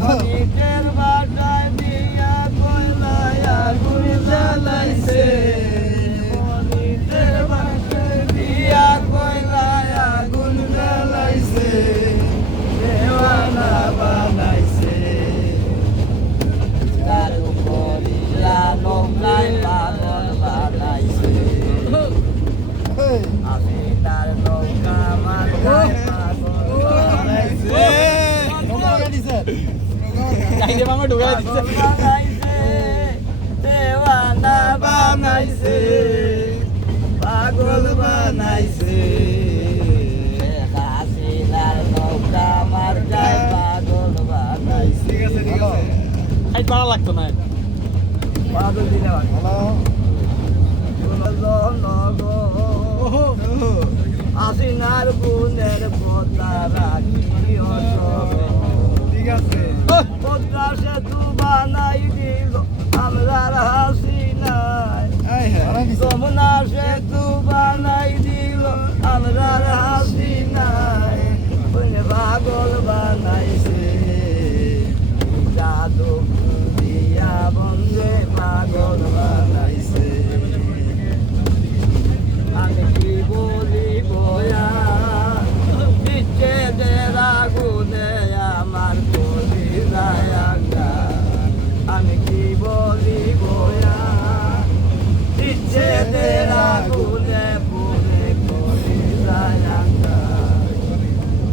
মনিকের বাটায় দিয়া কয়লায় আগুন জ্বালাইছে মনিকের বাটায় দিয়া কয়লায় আগুন জ্বালাইছে দেওয়ানা বানাইছে তার উপরিয়া নৌকায় পাগল বানাইছে আমি তার নৌকা মার্কায় পাগল বানাইছে দেওয়ানা বানাইছে পাগল বানাইছে হাসিনার নৌকা মার্কায় পাগল বানাইছে ভালো লাগতো না পাগল দিলাম হাসিনার গুণের কথা রাখি ঠিক আছে পদ্মা সেতু বানাই দিল আমরার হাসিনায় যমুনা সেতু বানাই দিল আমরার হাসিনায় পাগল বানাইছে জাদু দিয়া বন্ধে পাগল বানাইছে আমি কি বলি বয়া বিচ্ছেদের আগুনে আমার বলি রায়াঙ্গা আমি কি বলি বয়া বিচ্ছেদের আগুনে পুরে বলি রায়াঙ্গা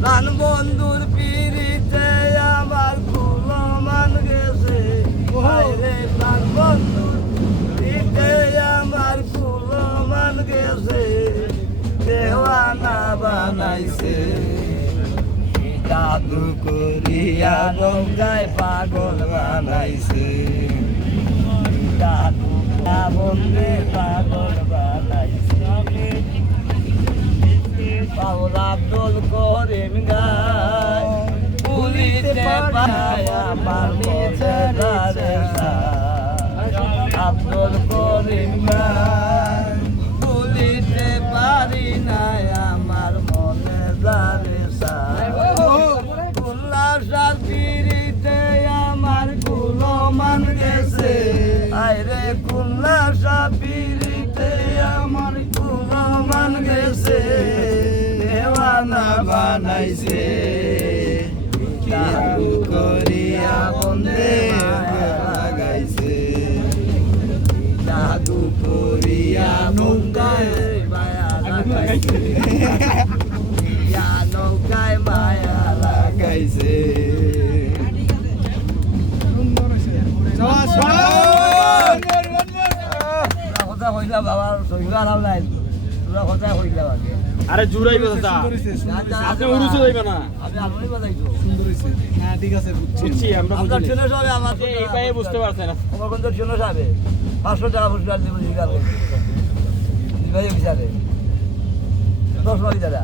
প্রাণ বন্ধুর পিড়িতে আমার কুলো মান গেছে রে প্রাণ বন্ধুর পিড়িতে আমার কুলো মান গেছে দেওয়ানা বানাইছে জাদু করিয়া নৌকায় পাগল বানাইছে জাদু বন্ধে পাগল বানাইছে পাওলা দোল করিম গায় পুলিতে পায় আমার মনে আব্দুল করিম গায় পুলিতে পারি নাই আমার মনে জানে উল্লাসার পিড়িতে আমার কুলো মান গেছে আইরে কুল্লাসা পিড়িতে আমার কুলো মান গেছে দেওয়ানা বানাইছে জাদু করিয়া বন্ধে লাগাইছে জাদু করিয়া নৌকায় মায়া লাগাইছে নৌকায় মায়া লাগাইছে কথা কইলা বাবা সইলা নাম নাই তোরা কথা কইলা আগে আরে জুড়াইবে দাদা আপনি উড়ুছে যাইবে না আমি আমনি বাজাইছো সুন্দর হইছে হ্যাঁ ঠিক আছে বুঝছি আমরা আপনার ছেলে সব আমার এই পায়ে বুঝতে পারছেন না আমার কোন ছেলে যাবে 500 টাকা পুরস্কার দিব জিগার দিবাই বিচারে 10 টাকা